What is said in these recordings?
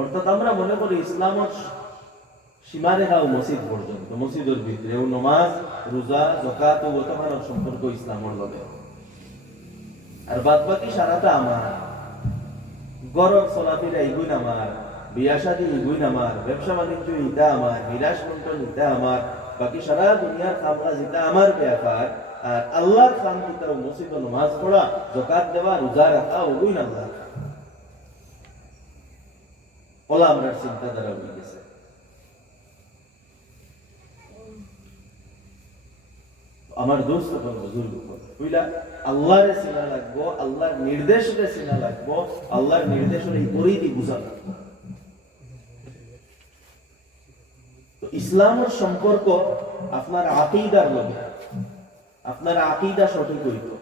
অর্থাৎ আমরা মনে করি ইসলামের সীমারেখা ও মসজিদ পর্যন্ত, মসজিদের ভিতরে ও নমাজ রোজা যাকাত ও গতমানের সম্পর্ক ইসলামের লগে, আর বাদ বাকি সারাটা আমার গরর চলাফেরা এগুই আমার, বিয়া শাদী এগুই আমার, ব্যবসা বাণিজ্য ইটা আমার, বিলাস বন্টন ইটা আমার, বাকি সারা দুনিয়ার কামকাজ ইটা আমার ব্যাপার। আর আল্লাহর কাম কিতা মসজিদ ও নামাজ পড়া যাকাত দেওয়া রোজা রাখা ওগুই না আল্লাহ। ওলা আমরা চিন্তাধারা হয়ে গেছে। আমার দোস্ত বুজুর্গ বুঝলা, আল্লাহরে চিনা লাগবো, আল্লাহর নির্দেশরে চিনা লাগবো, আল্লাহর নির্দেশরে এই পরিধি বুঝা লাগবো। তো ইসলামের সম্পর্ক আপনার আকীদার লগে, আপনার আকীদা সঠিক হইতো।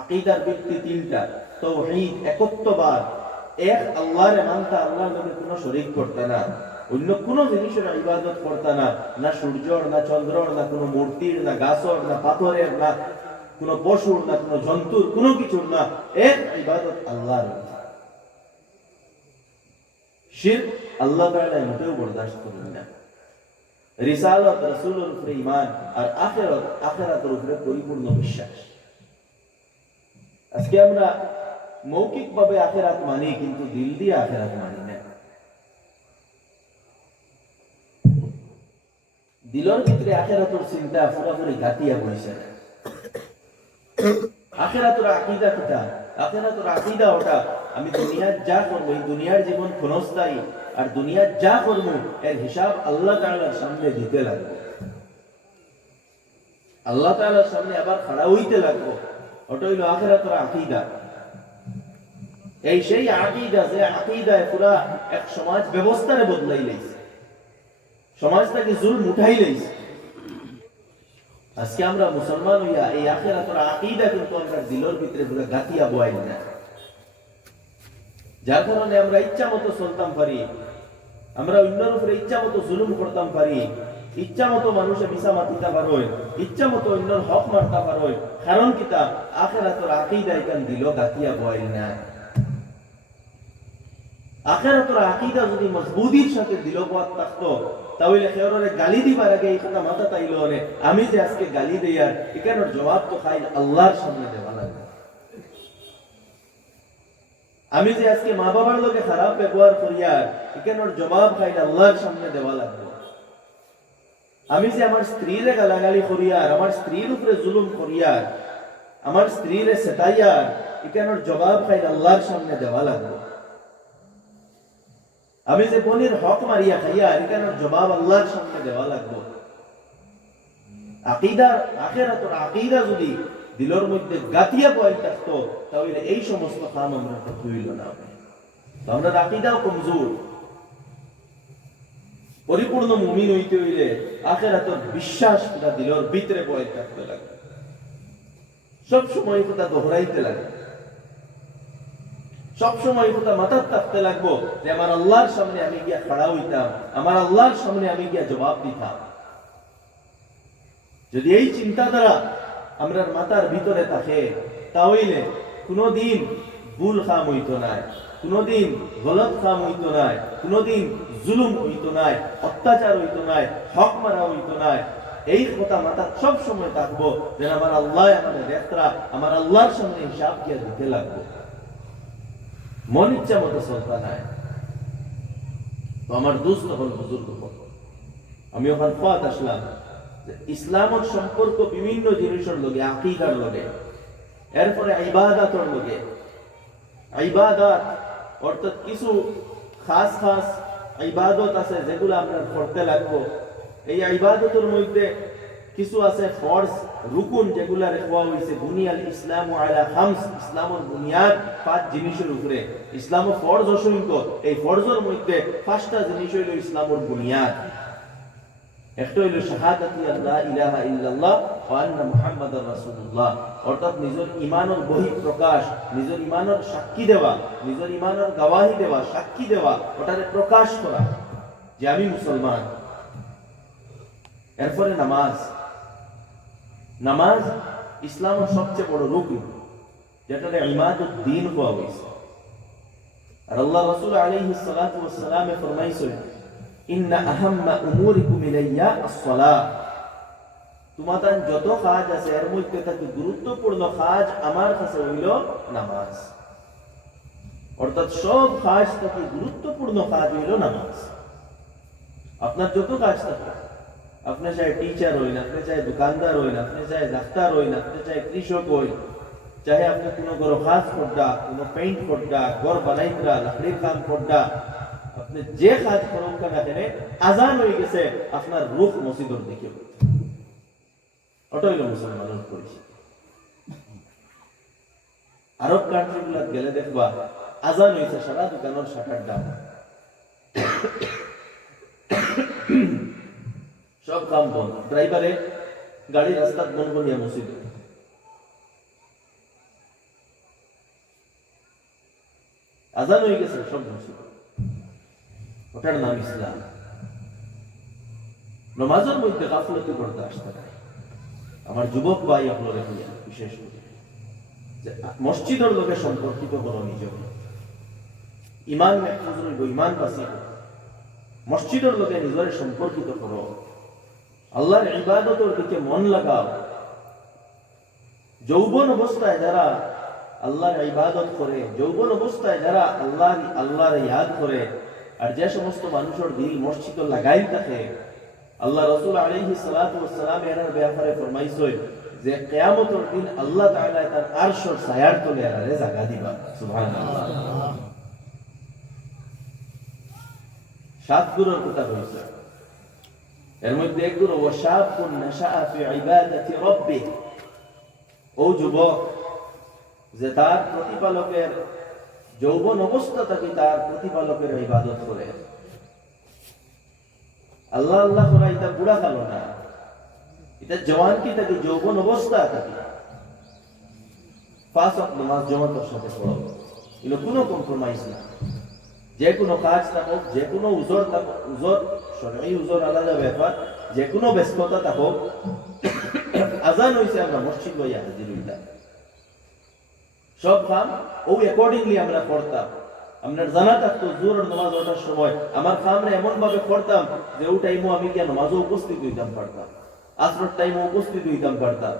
আকীদার ভিত্তি তিনটা: তাওহীদ, একত্ববাদ, এক আল্লাহরে মানতা, আল্লাহর লগে কোনো শরীক করতে না, অন্য কোন জিনিসের ইবাদত করতে না, না সূর্যর, না চন্দ্রর, না কোনো মূর্তির, না গাছর, না পাথরের, না কোনো পশুর, না কোনো জন্তুর, কোনো কিছুর না, এক ইবাদত আল্লাহর। শিরক আল্লাহ তাআলা মোটেও বরদাস্ত করবেন না। রিসালাত, রাসূলের উপরে ঈমান, আর আখিরাতের উপরে পরিপূর্ণ বিশ্বাস। আজকে আমরা মৌখিকভাবে আখিরাত মানি, কিন্তু দিল দিয়ে আখিরাত মানি না। দিলের ভিতরে আখিরাতের চিন্তা পুরোপুরি গাতিয়া বইছে না। আখিরাতের আকীদা কিটা? আখিরাতের আকীদা ওটা আমি দুনিয়ার যা করব, এই দুনিয়ার জীবন ক্ষণস্থায়ী, আর দুনিয়ার যা করব এর হিসাব আল্লাহ তাআলার সামনে দিতে লাগবে, আল্লাহ তাআলার সামনে আবার খাড়া হইতে লাগবে। ওটা হইল আখিরাতের আকীদা। এই সেই আকীদা যে আকীদায় পুরা এক সমাজ ব্যবস্থারে বদলাই লাইছে, সমাজটাকে জুলম উঠাই লাইছে। আজকে আমরা মুসলমান হইয়া এই আখিরাতের আকীদা কিন্তু আমরা দিলের ভিতরে পুরো গাতিয়া বয়াই না, যার কারণে আমরা ইচ্ছা মতো চলতাম পারি, আমরা অন্যের উপরে ইচ্ছা মতো জুলুম করতাম পারি, ইচ্ছা মতো মানুষে মিছা মাতিতে পারোয়, ইচ্ছা মতো অন্যের হক মারতে পারোয়। কারণ কিতা? আখিরাতের আকীদা এখান দিল গাতিয়া বয়াই না। আখিরাতের আকীদা যদি মজবুতির সাথে দিল পথ থাকতো, তাহলে কেউরে গালি দিবার আগে এই কথা মাথা তাইলো রে, আমি যে আজকে গালি দেই আর এখানের জবাব তো খাই আল্লাহর সামনে দেওয়া লাগবে। আমি যে আজকে মা বাবার লোকে খারাপ ব্যবহার করি আর এখানের জবাব খাই আল্লাহর সামনে দেওয়া লাগবে। আমি যে আমার স্ত্রীরে গালাগালি করি আর আমার স্ত্রীর উপরে জুলুম করি আর আমার স্ত্রীরে সেটাই আর এখানের জবাব খাই আল্লাহর সামনে দেওয়া লাগবে। আমি যে বোনের হক মারিয়া খাইয়া এখানের জবাব আল্লাহর সামনে দেওয়া লাগবে। আকীদা, আখিরাতের আকীদা যদি দিলের মধ্যে গাতিয়া বয়াই থাকতো, তাহলে এই সমস্ত কাম আমরা করতে হইল না। আমরা আকীদাও কমজোর। পরিপূর্ণ মুমিন হইতে হইলে আখিরাতের বিশ্বাস দিলের ভিতরে বয়াই থাকতে লাগে, সব সময় কথা দোহরাইতে লাগে, সব সময় কথা মাথায় থাকতে লাগবো যে আমার আল্লাহর সামনে আমি গিয়া খাড়া হইতাম, আমার আল্লাহর সামনে আমি গিয়া জবাব দিতাম। যদি এই চিন্তাধারা আমরা মাথার ভিতরে থাকে, তাহলে কোনদিন ভুল কাম হইতো না, কোনদিন গলত কাম হইতো না, কোনদিন জুলুম হইতো না, অত্যাচার হইতো না, হক মারা হইতো না। এই কথা মাথা সব সময় থাকবো যে আমার আল্লাহ আমাদের রেখরা, আমার আল্লাহর সামনে হিসাব গিয়া দিতে লাগবো। মন ইচ্ছা মতো চলতা নাই। তো আমার দোস্ত হল বুজুর্গ, আমি ওখানে পথ আসলাম যে ইসলামের সম্পর্ক বিভিন্ন জিনিসের লগে, আকীদার লগে, এরপরে ইবাদতের লগে। ইবাদত অর্থাৎ কিছু খাস খাস ইবাদত আছে যেগুলো আমরা করতে লাগবো। এই ইবাদতের মধ্যে কিছু আছে ফরজ, রুকুন, যেগুলা রেখা হয়েছে বুনিয়াল ইসলাম আলা খামস, ইসলামের বুনিয়াদ 5 জিনিসের উপরে। ইসলামের ফরজ অসংখ্য, এই ফরজের মধ্যে 5টা জিনিস হইল ইসলামের বুনিয়াদ। একটা হইল শাহাদাতি আল্লাহ ইলাহা ইল্লাল্লাহ ওয়া আন্না মুহাম্মাদার রাসূলুল্লাহ, অর্থাৎ নিজের ঈমানের বহিঃপ্রকাশ, নিজের ঈমানের সাক্ষী দেওয়া, নিজের ঈমানের গওয়াহি দেওয়া, সাক্ষী দেওয়া, ওটারে প্রকাশ করা যে আমি মুসলমান। এরপরে নামাজ। নামাজ ইসলামের সবচেয়ে বড় রুকন, যেটাকে ইমাদুদ্দিন কোয়া হয়েছে। আর আল্লাহ রাসূল আলাইহিস সালাতু ওয়াস সালামে ফরমাইছেন ইন্না আহাম্মা উমুরিকুম ইলাইয়া আস-সালাহ, তোমাদের যত কাজ আছে এর মধ্যে থেকে গুরুত্বপূর্ণ কাজ আমার কাছে হইল নামাজ। অর্থাৎ সব কাজ থেকে গুরুত্বপূর্ণ কাজ হইল নামাজ। আপনার যত কাজ থাকে, আপনি চাই টিচার হইন, আপনি চাই দোকানদার হইন, আপনি চাই ডাক্তার হইন, আপনি চাই কৃষক হইন, চাহে আপনি কোনো ঘর কাজ করডা, কোনো পেইন্ট করডা, ঘর বানাইতরা, লাকড়ির কাম করডা, আপনি যে কাজ করুন না কেন, আজান হয়ে গেছে আপনার রূহ মসজিদের দিকে, ওটা হইল মুসলমানের পরিচিতি। আরব কান্ট্রি গুলা গেলে দেখবা আজান হয়েছে সারা দোকানের শাটার ডাউন, সব কাম বন্ধ, ড্রাইভারে গাড়ি রাস্তা বন্ধ করিয়া মসজিদ। আজান হয়ে গেছে সব মসজিদ, ওটার নাম ইসলাম। নমাজের মধ্যে গাফলতি করতে আসতে পারে। আমার যুবক ভাই আপনারা বিশেষ করে মসজিদের লোকের সম্পর্কিত করো, নিজকে ইমান মেহফুজ হইব, ইমান বাঁচিব, মসজিদের লোকে নিজের সম্পর্কিত করো, আল্লাহর ইবাদতের দিকে মন লাগাও। যৌবন অবস্থায় যারা আল্লাহর ইবাদত করে, যৌবন অবস্থায় যারা আল্লাহর ইয়াদ করে, আর যে সমস্ত মানুষের দিল মসজিদ লাগাই থাকে, আল্লাহ রাসূল আলাইহিস সালাতু ওয়াস সালাম এর ব্যাপারে ফরমাইছেন যে কিয়ামতের দিন আল্লাহ তাআলা তার আরশের ছায়ার তলে আরে জায়গা দিবা। সুবহানাল্লাহ। সাত গুরুর কথা বলছে, এর মধ্যে এক গুরু ওয়াশাবুন নাশাআ ফি ইবাদাতি রাব্বিহ, ও যুবক যে তার প্রতিপালকের যৌবন অবস্থা থেকে তার প্রতিপালকের ইবাদত করে। আল্লাহ আল্লাহ করা এটা বুড়া কালো না, এটা জওয়ান কি থাকে, যৌবন অবস্থা থাকে। পাঁচ ওয়াক্ত নামাজ জামাতের সাথে পড়ো, এগুলো কোনো কম্প্রোমাইজ না। যে কোনো কাজ থাকুক, যে কোনো উজর থাকুক, উজর শরঈ উজর আলাদা ব্যাপার, যে কোনো ব্যস্ততা থাকুক, আজান হইছে আমরা মসজিদ লইয়া হাজির হইতাম। সব কাম ও অ্যাকর্ডিংলি আমরা করতাম। আপনার জানা থাকতো জোহরের নামাজ ওঠার সময় আমার কামরা এমন ভাবে করতাম যে ও টাইমও আমি গিয়ে নামাজও উপস্থিত হইতাম পারতাম, আসরের টাইমও উপস্থিত হইতাম পারতাম,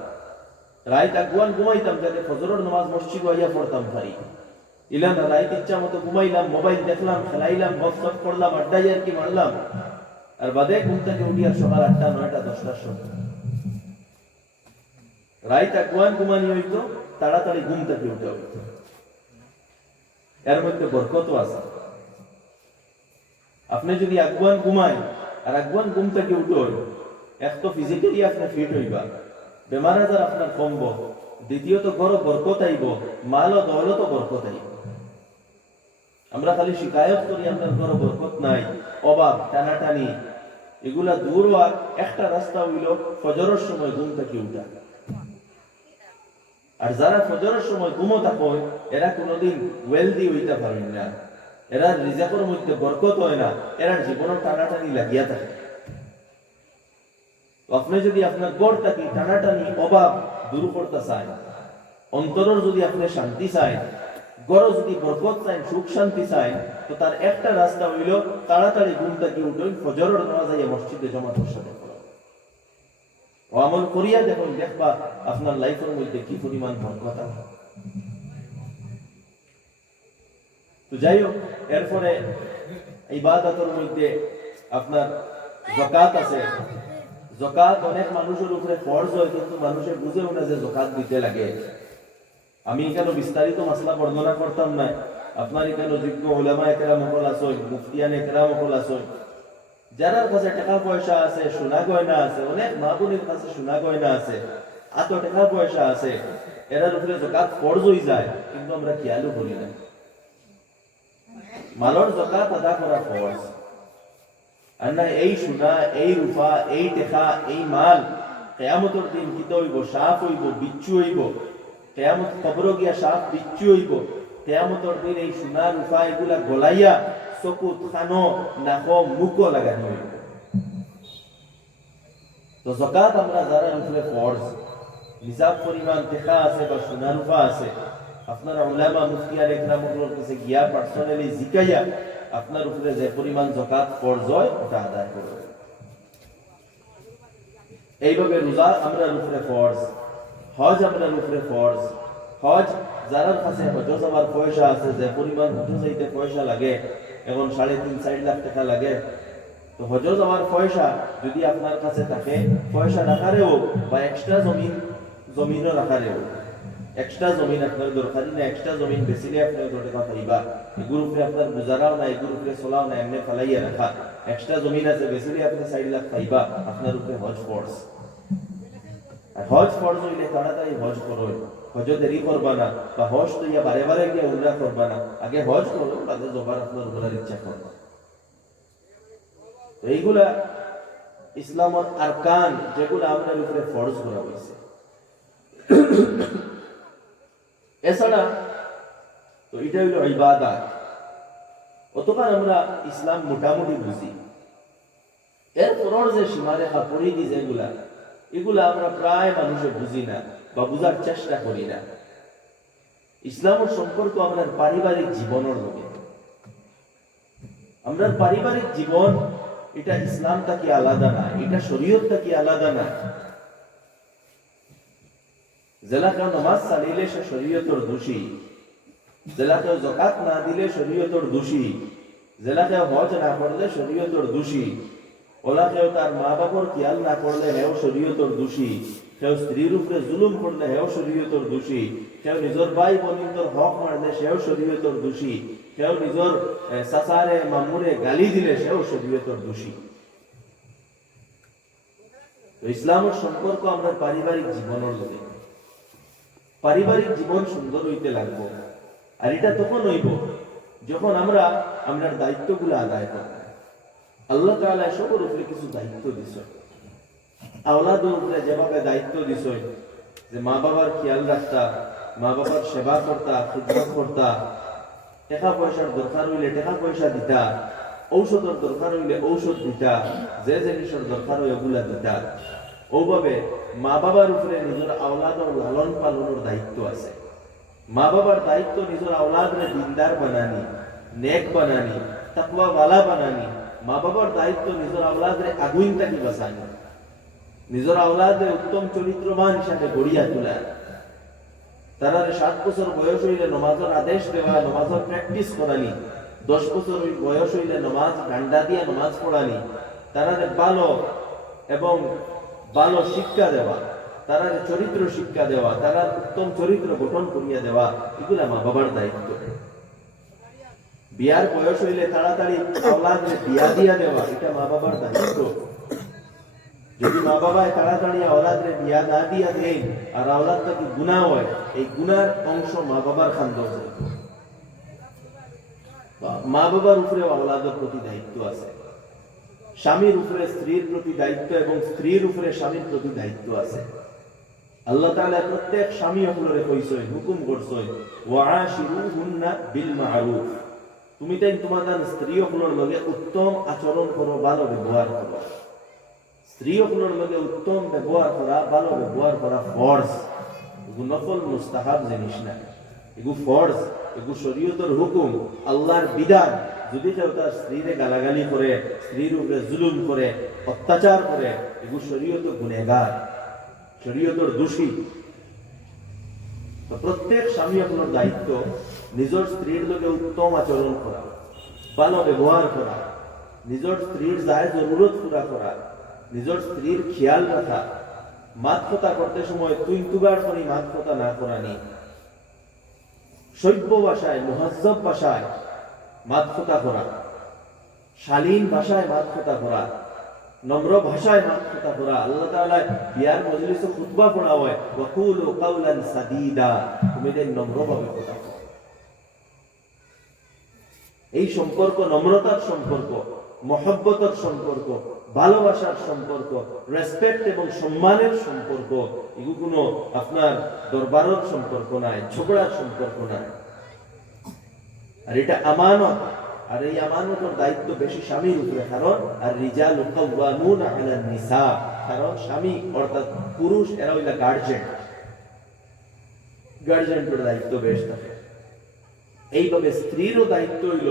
রাইত আগুয়ান ঘুমাইতাম যাতে ফজরের নামাজ মসজিদ হইয়া পড়তাম পারি। ইলাম রাইত ইচ্ছা মতো ঘুমাইলাম, মোবাইল দেখলাম, খেলাইলাম, গপসপ করলাম, আড্ডাই আর কি মারলাম, আর বাদে ঘুম থেকে উঠি আর সকাল 8টা 9টা 10টার সময়। রাইত আগুয়ান ঘুমানি হইতো, তাড়াতাড়ি ঘুম থেকে উঠে হইতো। এর মধ্যে বরকত আছে। আপনি যদি আগুয়ান ঘুমায় আর আগুয়ান ঘুম থেকে উঠে, এক তো ফিজিক্যালি আপনি ফিট হইবা, বেমার আজার আপনার কমব, দ্বিতীয়ত ঘরও বরকত আইব, মাল ও দৌলত বরকত আইব। আমরা খালি শিকায়ত করি আপনার ঘরও বরকত নাই, অভাব, টানাটানি, এগুলা দূর হওয়ার একটা রাস্তা হইল ফজরের সময় ঘুম থেকে উঠা। আর যারা ফজরের সময় ঘুমো থাকে এরা কোনোদিন ওয়েলদি হইতে পারেন না, এরা রিজাকের মধ্যে বরকত হয় না, এরা জীবনের টানাটানি লাগিয়া থাকে। আপনি যদি আপনার গড় থাকি টানাটানি অভাব দূর করতে চান, অন্তরের যদি আপনি শান্তি চান, গড় যদি বরকত চান, সুখ শান্তি চান, তো তার একটা রাস্তা হইল তাড়াতাড়ি ঘুম থেকে উঠে ফজরের নামাজ আইয়া মসজিদে জামাতের সাথে পড়া। ও আমল করিয়া দেখুন, দেখবা আপনার লাইফের মধ্যে কি পরিমাণ বরকত আছে। তো যাই হোক, এরপরে ইবাদতের মধ্যে আপনার যাকাত আছে। যাকাত অনেক মানুষের উপরে ফরজ হয়, কিন্তু মানুষে বুঝেও না যে যাকাত দিতে লাগে। আমি এখানে বিস্তারিত মাসলা বর্ণনা করতাম না, আপনার এখানে যোগ্য উলামা একরাম হল আছেন, মুফতিয়ান একরাম হল আছেন, যারার কাছে টাকা পয়সা আছে, সোনা গয়না আছে, অনেক মা বোনের কাছে সোনা গয়না আছে, এত টাকা পয়সা আছে, এরার উপরে যাকাত ফরজ হয়ে যায়, কিন্তু আমরা খেয়ালও করি না। মালর যাকাত আদা করা ফরজ। আর না এই সোনা, এই রূপা, এই টাকা, এই মাল কিয়ামতের দিন কি হইব? সাফ হইব, বিচ্ছু হইব। কিয়ামত কবর গিয়া সাফ বিচ্ছু হইব। কিয়ামতের দিন এই সোনা রূপা এগুলা গলাইয়া চকুত, খানো, নাক, মুখ লাগানো হইব। তো যাকাত আমরা যারা উপরে ফরজ, হিসাব পরিমাণ টাকা আছে বা সোনা রূপা আছে, আপনারা উলামা মুফতিয়ান একরামুল্লাহর কাছে গিয়া পার্সোনালি জিকাইয়া আপনার উপরে যে পরিমাণ যাকাত ফরজ হয় ওটা আদায় করবেন। এইভাবে রোজা আমরা উপরে ফরজ, হজ আমরা উপরে ফরজ। হজ যার কাছে হজ যাওয়ার পয়সা আছে, যে পরিমাণ হজ যাইতে পয়সা লাগে, এখন 3.5-4 লাখ টাকা লাগে, তো হজ যাওয়ার পয়সা যদি আপনার কাছে থাকে, পয়সা রাখারেও বা এক্সট্রা জমিনও রাখারেও, এক্সট্রা জমিন আপনার দরকারি না, এক্সট্রা জমিন বেচিলে আপনার টাকা পাইবা, এগুর উপরে আপনার গুজারাও না, এগুর উপরে চলাও না, এমনি ফালাইয়া রাখা, এক্সট্রা জমিন আছে বেচিলে আপনি 4 লাখ পাইবা, আপনার উপরে হজ ফরজ। আর হজ ফরজ হইলে তাড়াতাড়ি হজ করো, হজ দেরি করবা না, বা হজ তো ইয়া বারে বারে গিয়ে উমরা করবা না, আগে হজ করো, বাদে জবার আপনার উমরার ইচ্ছা করবা। তো এইগুলা ইসলামের আরকান, যেগুলো আমাদের উপরে ফরজ করা হয়েছে। এছাড়া তো এটা হইল ইবাদত। অতবার আমরা ইসলাম মোটামুটি বুঝি, এরপর যে সীমারেখা পরিধি যেগুলা, এগুলা আমরা প্রায় মানুষে বুঝি না বা বুঝার চেষ্টা করি না। ইসলামের সম্পর্ক আমরা পারিবারিক জীবনের লগে, আমরা পারিবারিক জীবন, এটা ইসলাম থেকে আলাদা না, এটা শরীয়ত থেকে আলাদা না। জেলা কেউ নামাজ চালিলে সে শরীয়তর দোষী, জেলা কেউ যাকাত না দিলে শরীয়তর দোষী, জেলা কেউ হজ না করলে শরীয়তর দোষী, ওলা কেউ তার মা বাবার খেয়াল না করলে হেও শরীয়তর দোষী, কেউ স্ত্রীর উপরে জুলুম করলে হেও শরীয়তর দোষী, কেউ নিজের ভাই বোনিন্দর হক মারলে সেও শরীয়তর দোষী, কেউ নিজের চাচারে মামুরে গালি দিলে সেও শরীয়তর দোষী। তো ইসলামের সম্পর্ক আমরা পারিবারিক জীবনের লগে, পারিবারিক জীবন সুন্দর হইতে লাগবো। আর এটা তখন হইব যখন আমরা আমাদের দায়িত্বগুলো আদায় করব। আল্লাহ তাআলা সবার উপরে কিছু দায়িত্ব দিছে, আওলাদের উপরে যেভাবে দায়িত্ব দিছে যে মা বাবার খেয়াল রাখতা, মা বাবার সেবা করতা, খিদমত করতা, টাকা পয়সার দরকার হইলে টাকা পয়সা দিতা, ঔষধের দরকার হইলে ঔষধ দিতা, যে জিনিসের দরকার হয় ওগুলা দিতা। ওভাবে মা বাবার উপরে নিজের আওলাদের লালন পালনের দায়িত্ব আছে। মা বাবার দায়িত্ব নিজের আওলাদরে দিনদার বানানি, নেক বানানি, তাকওয়াওয়ালা বানানি। মা বাবার দায়িত্ব নিজের আওলাদরে আগুন থেকে বাঁচানি, নিজের আওলাদরে উত্তম চরিত্রবান হিসাবে গড়িয়া তোলা। তারা 7 বছর বয়স হইলে নমাজের আদেশ দেওয়া, নমাজের প্র্যাকটিস করানি। 10 বছর বয়স হইলে নমাজ ডান্ডা দিয়ে নমাজ পড়ানি। তারা ভালো এবং ভালো শিক্ষা দেওয়া, তারা চরিত্র শিক্ষা দেওয়া, তারা উত্তম চরিত্র গঠন করিয়া দেওয়া, এগুলা মা বাবার দায়িত্ব। বিয়ার বয়স হইলে তাড়াতাড়ি আওলাদরে বিয়া দিয়া দেওয়া, এটা মা বাবার দায়িত্ব। যদি মা বাবায় তাড়াতাড়ি আওলাদরে বিয়া না দিয়া দেয় আর আওলাদটা কি গুনাহ হয়, এই গুনার অংশ মা বাবার খান্দ হয়। মা বাবার উপরে আওলাদের প্রতি দায়িত্ব আছে, স্বামীর উপরে স্ত্রীর প্রতি দায়িত্ব এবং স্ত্রীর উপরে স্বামীর প্রতি দায়িত্ব আছে। আল্লাহ তাআলা প্রত্যেক স্বামী হলরে কইছেন, হুকুম করছেন, ওয়াআশিরুহুন্না বিল মা'রুফ, তুমি তাই তোমাদের স্ত্রী হলর লগে উত্তম আচরণ করো, ভালো ব্যবহার করো। স্ত্রী হলর লগে উত্তম ব্যবহার করা, ভালো ব্যবহার করা ফরজ, এগুলো নফল মুস্তাহাব জিনিস না, এগুলো ফরজ, এগুলো শরীয়তের হুকুম, আল্লাহর বিধান। যদি কেউ তার স্ত্রীরে গালাগালি করে, স্ত্রীর উপরে জুলুম করে, অত্যাচার করে, এগুলো শরীয়ত গুনেহগার, শরীয়তের দোষী। প্রত্যেক স্বামী আপনার দায়িত্ব নিজের স্ত্রীর লগে উত্তম আচরণ করা, ভালো ব্যবহার করা, নিজের স্ত্রীর যায় জরুরত পুরা করা, নিজের স্ত্রীর খেয়াল রাখা, মাত কথা করতে সময় তুই তুগার করি মাত কথা না করানি, সভ্য ভাষায় মুহাজ্জব ভাষায় মাত কথা করা, শালীন ভাষায় মাত কথা করা, নম্র ভাষায় মাত কথা করা। আল্লাহ তাআলা বিয়ার মজলিসে খুতবা পড়া হয়, ওয়াকুলু কাওলান সাদীদা, তুমি যে নম্রভাবে কথা বলো। এই সম্পর্ক নম্রতার সম্পর্ক, মহব্বতের সম্পর্ক, ভালোবাসার সম্পর্ক, রেসপেক্ট এবং সম্মানের সম্পর্ক। এগুলো কোনো আপনার দরবারের সম্পর্ক নাই, ঝগড়ার সম্পর্ক নাই। আর এটা আমানত, আর এই আমানতের দায়িত্ব বেশি স্বামীর উপরে। কারণ আর রিজালু কাওয়ামুনা আলান নিসা, কারণ স্বামী অর্থাৎ পুরুষ এরা হইলা গার্জিয়ান। গার্জিয়ানের দায়িত্ব বেশ থাকে। এইভাবে স্ত্রীরও দায়িত্ব হইল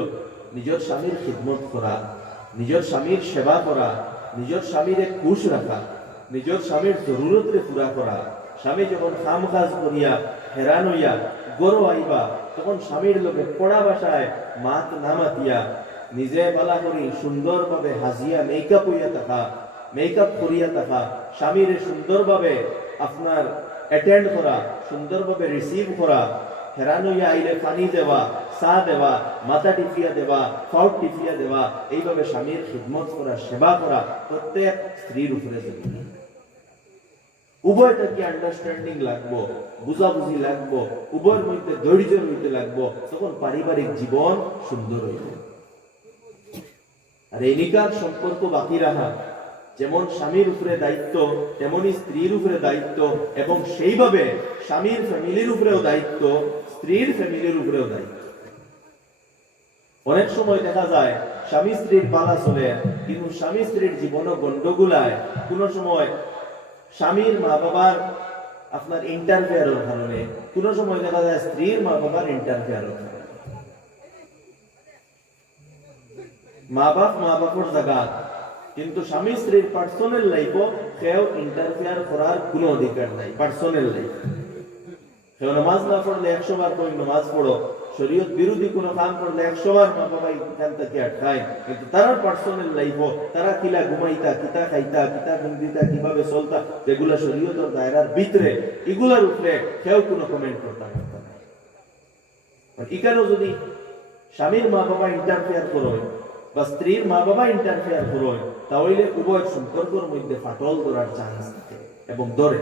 নিজের স্বামীর খিদমত করা, নিজের স্বামীর সেবা করা, নিজের স্বামীর খুশ রাখা, নিজের স্বামীর জরুরতরে পুরা করা। স্বামী যখন কাম কাজ করিয়া হেরান হইয়া গরো আইবা, তখন স্বামীর লোকে পড়া বাসায় মাত না মাতিয়া নিজে বালা করি সুন্দরভাবে হাজিয়া মেকআপ হইয়া থাকা, মেকআপ করিয়া থাকা, স্বামীর সুন্দরভাবে আপনার অ্যাটেন্ড করা, সুন্দরভাবে রিসিভ করা, হেরান হইয়া আইলে পানি দেওয়া, চা দেওয়া, মাথা টিপিয়া দেওয়া, ফাউট টিপিয়া দেওয়া, এইভাবে স্বামীর খিদমত করা, সেবা করা প্রত্যেক স্ত্রীর উপরে জরুরি। উভয়টাকে আন্ডারস্ট্যান্ডিং লাগবো, বুঝাবুঝি লাগবো, উভয়ের মধ্যে ধৈর্য হইতে লাগবো, তখন পারিবারিক জীবন সুন্দর হইবে। আর এই নিকার সম্পর্ক বাকি রাখা যেমন স্বামীর উপরে দায়িত্ব, তেমনি স্ত্রীর উপরে দায়িত্ব, এবং সেইভাবে স্বামীর ফ্যামিলির উপরেও দায়িত্ব, স্ত্রীর ফ্যামিলির উপরেও দায়িত্ব। অনেক সময় দেখা যায় স্বামী স্ত্রীর পালা চলে, কিন্তু স্বামী স্ত্রীর জীবনও গন্ডগোলায় কোন সময় স্বামীর মা বাবার আপনার ইন্টারফেয়ারের কারণে, কোন সময় দেখা যায় স্ত্রীর মা বাবার ইন্টারফেয়ারের কারণে। মা বাপর জায়গা, কিন্তু স্বামী স্ত্রীর পার্সোনাল লাইফও কেউ ইন্টারফেয়ার করার কোনো অধিকার নাই। পার্সোনাল লাইফ কেউ নামাজ না পড়লে 100 বার কই নামাজ পড়ো, শরীয়ত বিরোধী কোনো কাম করলে 100 বার মা বাবা এখান থেকে আটকায়, কিন্তু তারা পার্সোনাল লাইফও তারা কিলা ঘুমাইতা, কিতা খাইতা, কিতা বন্দিতা, কিভাবে চলতা, যেগুলা শরীয়তের দায়রার ভিতরে, এগুলার উপরে কেউ কোনো কমেন্ট করতে পারত না। এখানেও যদি স্বামীর মা বাবা ইন্টারফেয়ার করো বা স্ত্রীর মা বাবা ইন্টারফেয়ার করো, তাহলে উভয় সম্পর্কের মধ্যে ফাটল ধরার চান্স থাকে এবং ধরে।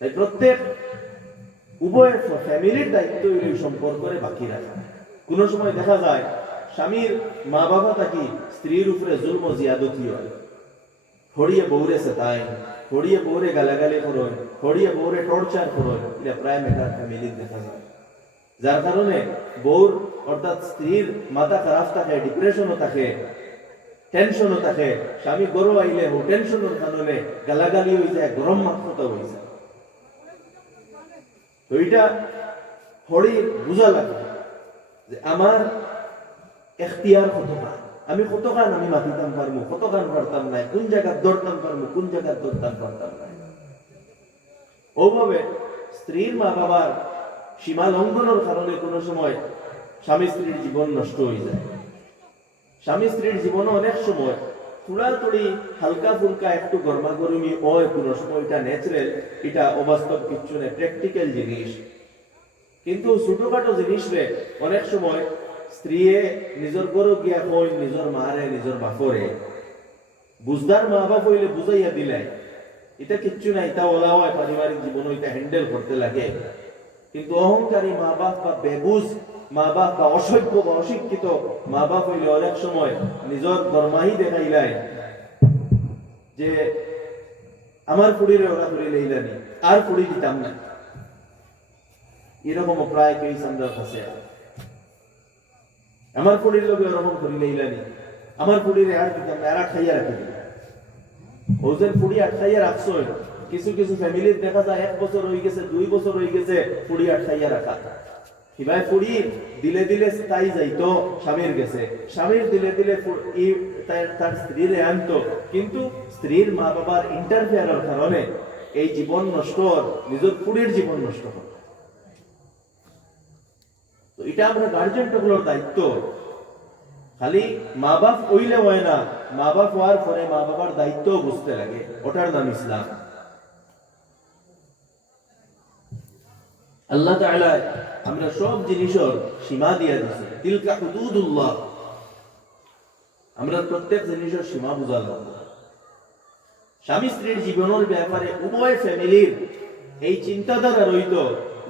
তাই প্রত্যেক উভয়ের ফ্যামিলির দায়িত্ব এই সম্পর্কে বাকি রাখা। কোন সময় দেখা যায় স্বামীর মা বাবা থাকি স্ত্রীর উপরে জুলম ও জিয়াদতি হয়, হড়িয়ে বউরে সেতায়, হড়িয়ে বউরে গালাগালি করো, হড়িয়ে বউরে টর্চার করো, এটা প্রায় মেটার ফ্যামিলির দেখা যায়। যার কারণে বউর অর্থাৎ স্ত্রীর মাথা খারাপ থাকে, ডিপ্রেশনও থাকে, টেনশনও থাকে। স্বামী গরো আইলে ও টেনশনের কারণে গালাগালি হয়ে যায়, গরম মাত্রতা হয়ে যায়। তো এটা হড়ি বুঝা লাগে যে আমার এখতিয়ার কতখান, আমি কতখান আমি মাতিতাম পারবো, কতখান পারতাম না, কোন জায়গায় দৌড়তাম পারবো, কোন জায়গায় দৌড়তাম পারতাম না। ওভাবে স্ত্রীর মা বাবার সীমা লঙ্ঘনের কারণে কোনো সময় স্বামী স্ত্রীর জীবন নষ্ট হয়ে যায়। স্বামী স্ত্রীর জীবনে অনেক সময় তুড়াতুড়ি হালকা ফুলকা একটু গরমাগরমি হয়, কোনো সময় এটা ন্যাচারাল, এটা অবাস্তব কিচ্ছু নেই, প্র্যাকটিক্যাল জিনিস। কিন্তু ছোটখাটো জিনিস রে অনেক সময় স্ত্রী নিজের গরু গিয়া কই নিজের মারে, নিজের বাপরে, বুঝদার মা বাপ হইলে বুঝাইয়া দিলাই এটা কিচ্ছু নাই, তা ওলা হয়, পারিবারিক জীবন এটা হ্যান্ডেল করতে লাগে। কিন্তু অহংকারী মা বাপ বা বেবুজ মা বাপ বা অসভ্য বা অশিক্ষিত মা বাপ হইলে অনেক সময় নিজের গরমাহি দেখাইলাই যে আমার ফুড়িরে ওরা ফুড়ি লইলানি, আর ফুড়ি দিতাম না। এরকম প্রায় কেস আমরা কাছে, আমার ফুড়ির লোক এরকম ফুড়ি লইলানি, আমার ফুড়িরে আর দিতাম না, এরা খাইয়া রাখি দিল। ওজন ফুড়ি আটকাইয়া রাখছো। কিছু কিছু ফ্যামিলির দেখা যায় 1 বছর হয়ে গেছে, 2 বছর হয়ে গেছে ফুড়ি আটকাইয়া রাখা। কিভাবে ফুড়ি দিলে দিলে তাই যাইতো স্বামীর গেছে, স্বামীর দিলে দিলে তার স্ত্রীর আনতো, কিন্তু স্ত্রীর মা বাবার ইন্টারফেয়ারের কারণে এই জীবন নষ্ট, নিজের ফুড়ির জীবন নষ্ট হয়। তো এটা আমরা গার্জেন টগুলোর দায়িত্ব। খালি মা বাপ হইলে হয় না, মা বাপ হওয়ার পরে মা বাবার দায়িত্ব বুঝতে লাগে, ওটার নাম ইসলাম। আল্লাহ তাআলা আমরা সব জিনিসের সীমা দিয়া দিয়েছে, তিলকা হুদুদুল্লাহ। আমরা প্রত্যেক জিনিসের সীমা বুঝা লাগবে। স্বামী স্ত্রীর জীবনের ব্যাপারে উভয় ফ্যামিলির এই চিন্তাধারা রইত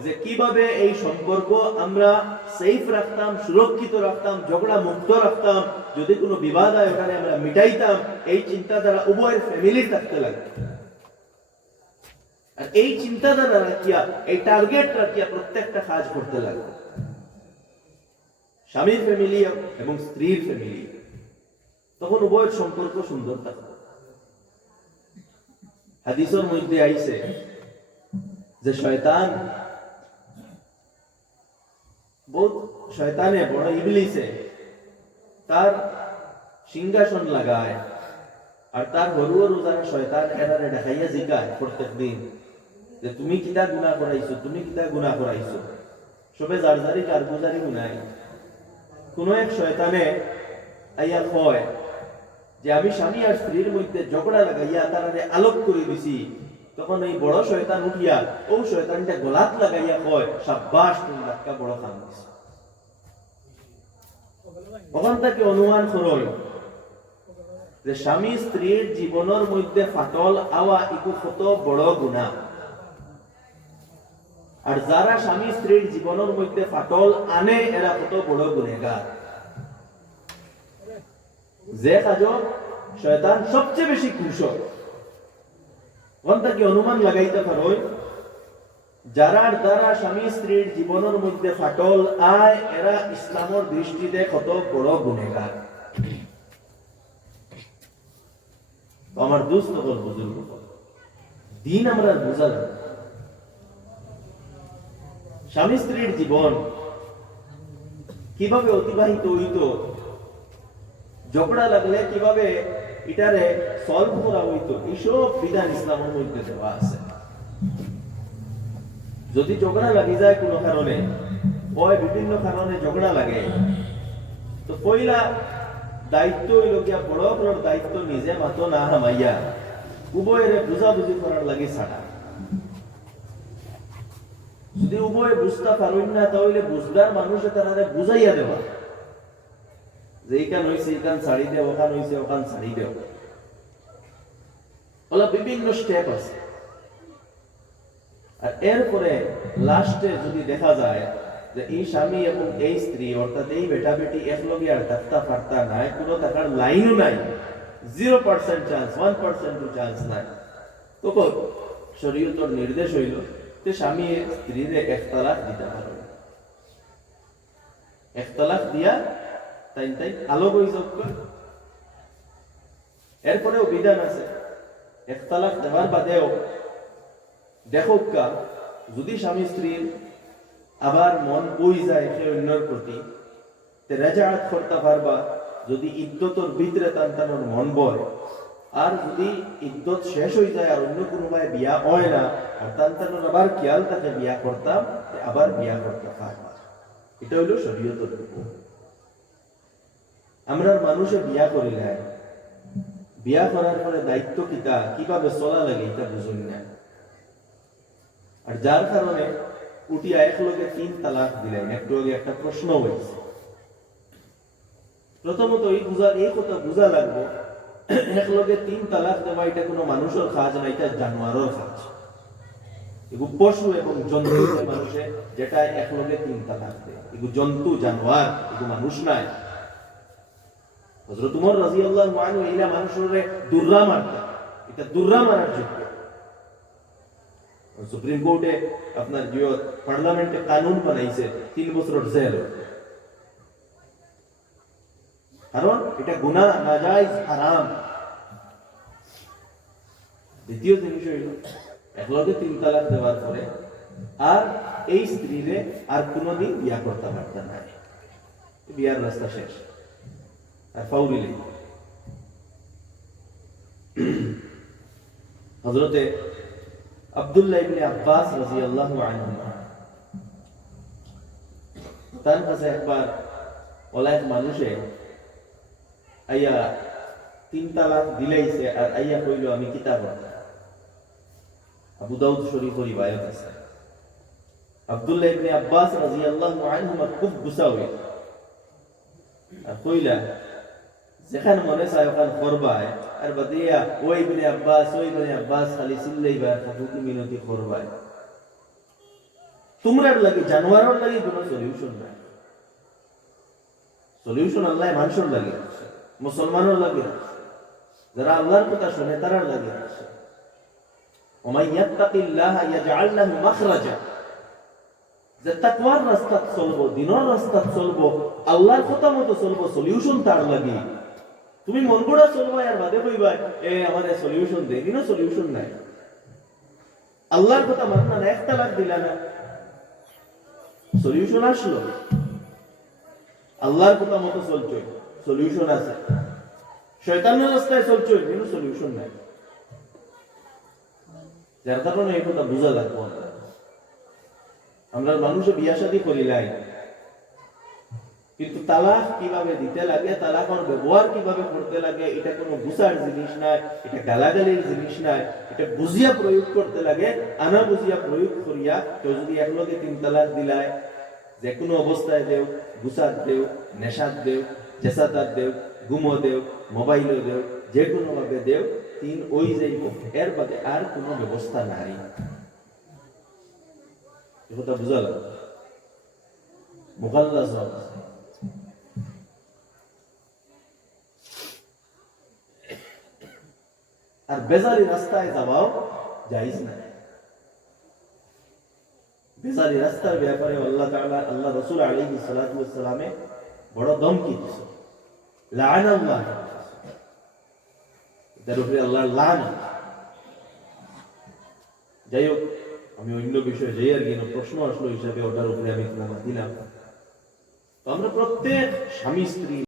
যে কিভাবে এই সম্পর্ক আমরা সেফ রাখতাম, সুরক্ষিত রাখতাম, ঝগড়া মুক্ত রাখতাম, যদি কোনো বিবাদ হয় ওখানে আমরা মিটাইতাম, এই চিন্তাধারা উভয়ের ফ্যামিলির থাকতে লাগবে। আর এই চিন্তাধারা রাখিয়া, এই টার্গেট রাখিয়া প্রত্যেকটা কাজ করতে লাগবে। স্বামীর ফ্যামিলি এবং স্ত্রীর ফ্যামিলি, তখন উভয়ের সম্পর্ক সুন্দর থাকবে। হাদিসের মধ্যে আইছে যে শয়তান বহুত শয়তানে বড় ইবলিসে তার সিংহাসন লাগায় আর তার হরু হরু যারা শয়তান এরারে দেখাইয়া জিগায় প্রত্যেক দিন যে তুমি কিতা গুনাহ করাইছো, তুমি কিতা গুনাহ করাইছো। সবে যার যারি কারগুজারি গুনাই। কোন এক শয়তানে আইয়া কয় যে আমি স্বামী আর স্ত্রীর মধ্যে ঝগড়া লাগাইয়া তারারে আলোক করে দিছি। তখন এই বড় শয়তান উঠিয়া ও শয়তানটা গলাত লাগাইয়া কয় সাব্বাস, তুমি বাক্কা বড় কাম দিছ। ওখান থেকে অনুমান করল যে স্বামী স্ত্রীর জীবনের মধ্যে ফাটল আওয়া ইকু কত বড় গুনাহ। আর যারা স্বামী স্ত্রীর জীবনের মধ্যে ফাটল আনে এরা কত বড় গুনেহগার। যে কাজ শয়তান সবচেয়ে বেশি কুশল। ওখান থেকে অনুমান লাগাইতে পারো যারার দ্বারা স্বামী স্ত্রীর জীবনের মধ্যে ফাটল আয় এরা ইসলামের দৃষ্টিতে কত বড় গুনেহগার। আমার দোস্ত বুজুর্গ দিন আমরা বুঝালাম স্বামী স্ত্রীর জীবন কিভাবে অতিবাহিত হইত, ঝগড়া লাগলে কিভাবে এটারে সলভ করা হইত, এইসব বিধান ইসলামের মধ্যে দেওয়া আছে। যদি ঝগড়া লাগি যায় কোনো কারণে, ওই বিভিন্ন কারণে ঝগড়া লাগে, তো পয়লা দায়িত্ব হইল গিয়া বড় বড় দায়িত্ব নিজে মাত্র না হামাইয়া উভয়ের বুঝাবুঝি করার লাগে ছাড়া। যদি উভয় বুঝতে পারেন না তাহলে বুঝদার মানুষে তারা বুঝাইয়া দেওয়া যে এইখান হয়েছে এইখান ছাড়ি দেও, ওখান হয়েছে ওখান ছাড়ি দেও। ওলা বিভিন্ন স্টেপ আছে। আর এরপরে লাস্টে যদি দেখা যায় যে এই স্বামী এবং এই স্ত্রী অর্থাৎ এই বেটা বেটি একলগে আর থাকতে পারতা নাই, কোনো থাকার লাইনও নাই, 0% চান্স, 1% চান্স নাই, তখন শরীয়তের নির্দেশ হইল যে স্বামী স্ত্রীরে এক তালাক দিতে পারবে। এক তালাক দিয়া তাই তাই আলো বই যোগ করে। এরপরেও বিধান আছে, এক তালাক দেওয়ার বাদেও দেখো যদি স্বামী স্ত্রীর আবার মন বই যায় সে অন্যর প্রতি, রেজাআত করতে পারবা যদি ইদ্যতর ভিতরে তার মন বয়। আর যদি ইদ্যত শেষ হয়ে যায় আর অন্য কোনো ভাই বিয়া হয় না আর তার আবার খেয়াল তাকে বিয়া করতাম, আবার বিয়া করতে পারবা। এটা হইল শরীয়তের হুকুম। আমরা মানুষে বিয়া করিলে বিয়া করার পরে দায়িত্ব কিতা কিভাবে চলা লাগে এটা বুঝুন না। আর যার কারণে উঠিয়া একলগে 3 তালাক দিলেন। একটু আগে একটা প্রশ্ন হয়েছে। প্রথমত এই কথা বুঝা লাগবো একলগে 3 তালাক দেওয়া এটা কোনো মানুষের কাজ না, এটা জানোয়ারের কাজ। এগুলো পশু এবং জন্তু মানুষে যেটা একলগে 3 তালাক দেয়, এগুলো জন্তু জানোয়ার, এগুলো মানুষ নাই। হযরত ওমর রাদিয়াল্লাহু আনহু এইলা মানুষের দুর্রা মারতেন, এটা দুর্রা মারার যোগ্য। সুপ্রিম কোর্টে আপনার জিও পার্লামেন্টে কানুন বানাইছে 3 বছরের জেল, কারণ এটা গুনাহ, নাজায়েজ, হারাম। দ্বিতীয় জিনিস হইল একলগে 3 তালাক দেওয়ার পরে আর এই স্ত্রীরে আর কোনোদিন বিয়া করতে পারতেন না, বিয়ার রাস্তা শেষ। আর ফাউরিলে হযরতে আব্দুল্লাহ ইবনে আব্বাস রাদিয়াল্লাহু আনহুমা তার কাছে একবার ওলাইক মানুষে আইয়া 3 তালাক দিলাইছে আর আইয়া কইল আমি কিতাব পড়তাম। আবু দাউদ শরীফের রিওয়ায়াত আছে। আব্দুল্লাহ ইবনে আব্বাস রাদিয়াল্লাহু আনহুমা খুব গুসা হইল আর কইলা যেখানে মনে চায় ওখানে করবায় আর বাদিয়া ওই ইবনে আব্বাস খালি চিল্লাইবা থাকুকি মিনতি করবায়। তোমরার লাগি জানোয়ারের লাগি কোনো সলিউশন নাই। সলিউশন আল্লাহ মানুষের লাগি রাখছে, মুসলমানের লাগি রাখছে, যারা আল্লাহর কথা শুনে তারার লাগি রাখছে। ওমাই ইয়াত্তাকিল্লাহা ইয়াজআল লাহু মাখরাজা, যে তাকওয়ার রাস্তাত চলবো, দিনের রাস্তাত চলবো, আল্লাহর কথা মতো চলবো, সলিউশন তার লাগি। তুমি মন গড়া চলবা আর বাদে কইবা আমাদের সলিউশন দে, কোনো সলিউশন নাই। আল্লাহর কথা মাননা না, 1 তালাক দিলা না, সলিউশন আসলো? আল্লাহর কথা মতো চলছো, সলিউশন আছে। শয়তানের রাস্তায় চলছো, কিন্তু সলিউশন নাই। যার কারণে এই কথা বোঝা লাগবো। আমরা মানুষে বিয়া শাদী করিলাই, কিন্তু তালাক কিভাবে দিতে লাগে, তালাকের ব্যবহার কিভাবে করতে লাগে, এটা কোনো বুঝার জিনিস নাই, এটা গালাগালির জিনিস নাই, এটা বুঝিয়া প্রয়োগ করতে লাগে। আনা বুঝিয়া প্রয়োগ করিয়া কেউ যদি একলগে 3 তালাক দিলায়, যে কোনো অবস্থায় দেও, গুসাত দেও, নেশাত দেও, জেসাতাত দেও, গুমো দেও, মোবাইলও দেও, যে কোনো ভাবে দেও, 3 ওই যাইব, এর বাদে আর কোনো ব্যবস্থা নাই। কথা বুঝা গেল? মুখাল্লাস হবে। আর বেজারি রাস্তায় যাওয়াও জায়েজ না। বেজারি রাস্তার ব্যাপারে আল্লাহ তাআলা, আল্লাহ রাসূল আলাইহিস সালাতু ওয়াস সালামে বড় ধমকি দিয়েছে। লাআনাল্লাহ, এর উপরে আল্লাহর লানত। যাই হোক, আমি অন্য বিষয়ে যাই আর কি, প্রশ্ন আসলো হিসাবে ওটার উপরে আমি তোমাকে দিলাম। তো আমরা প্রত্যেক স্বামী স্ত্রী